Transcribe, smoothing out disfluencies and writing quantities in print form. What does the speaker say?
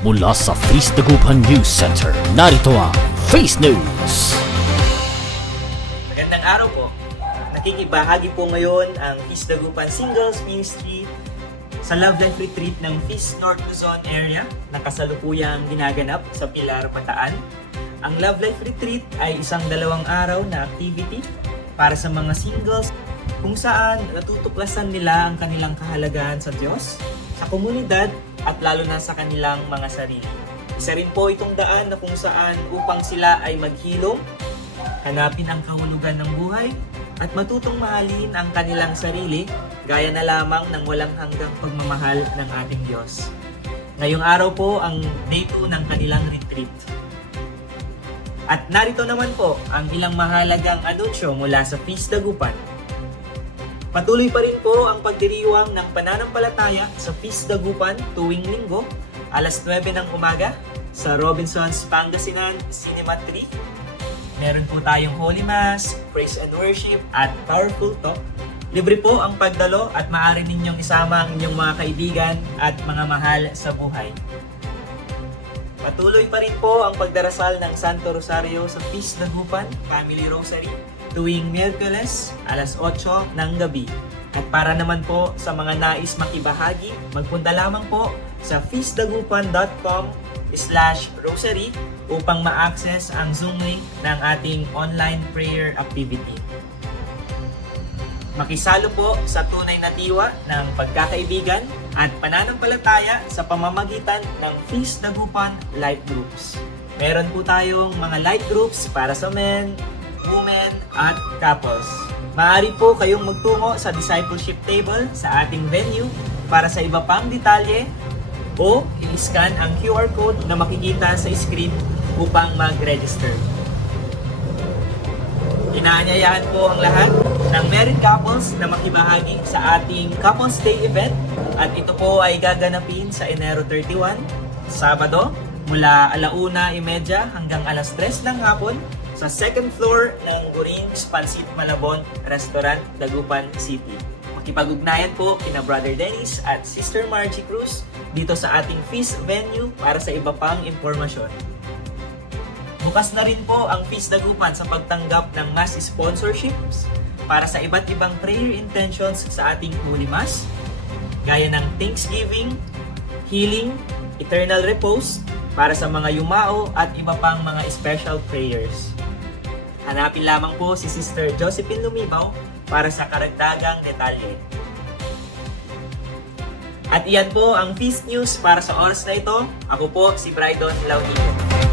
Mula sa Feast Dagupan News Center, narito ang Face News. Magandang araw po. Nakikibahagi po ngayon ang Feast Dagupan Singles Ministry sa Love Life Retreat ng Feast North Luzon area na kasalukuyang ginaganap sa Pilar, Bataan. Ang Love Life Retreat ay isang 2 araw na activity para sa mga singles kung saan natutuklasan nila ang kanilang kahalagahan sa Diyos, sa komunidad, at lalo na sa kanilang mga sarili. Isa rin po itong daan na kung saan upang sila ay maghilom, hanapin ang kahulugan ng buhay, at matutong mahalin ang kanilang sarili gaya na lamang ng walang hanggang pagmamahal ng ating Diyos. Ngayong araw po ang day 2 ng kanilang retreat. At narito naman po ang ilang mahalagang anunsyo mula sa Feast Dagupan. Patuloy pa rin po ang pagdiriwang ng pananampalataya sa Feast Dagupan tuwing linggo, alas 9 ng umaga sa Robinsons Pangasinan Cinema 3. Meron po tayong Holy Mass, Praise and Worship, at Powerful Talk. Libre po ang pagdalo at maaari ninyong isama ang inyong mga kaibigan at mga mahal sa buhay. Patuloy pa rin po ang pagdarasal ng Santo Rosario sa Feast Dagupan Family Rosary tuwing Miyerkules, alas 8 ng gabi. At para naman po sa mga nais makibahagi, magpunta lamang po sa feastdagupan.com/rosary upang ma-access ang Zoom link ng ating online prayer activity. Makisalo po sa tunay na diwa ng pagkakaibigan at pananampalataya sa pamamagitan ng Feast Dagupan Life Groups. Meron po tayong mga life groups para sa men, women, at couples. Maaari po kayong magtungo sa discipleship table sa ating venue para sa iba pang detalye o i-scan ang QR code na makikita sa screen upang mag-register. Inaanyayahan po ang lahat ng married couples na makibahagi sa ating Couples Day event at ito po ay gaganapin sa Enero 31, Sabado, mula 1:30 hanggang alas 3 ng hapon sa second floor ng Guring's Pansit Malabon Restaurant, Dagupan City. Makipag-ugnayan po kina Brother Dennis at Sister Margie Cruz dito sa ating feast venue para sa iba pang impormasyon. Bukas na rin po ang Feast Dagupan sa pagtanggap ng mass sponsorships para sa iba't ibang prayer intentions sa ating Holy Mass, gaya ng Thanksgiving, Healing, Eternal Repose, para sa mga yumao at iba pang mga special prayers. Hanapin lamang po si Sister Josephine Lumibaw para sa karagdagang detalye. At iyan po ang Feast News para sa oras na ito. Ako po si Brydon Launico.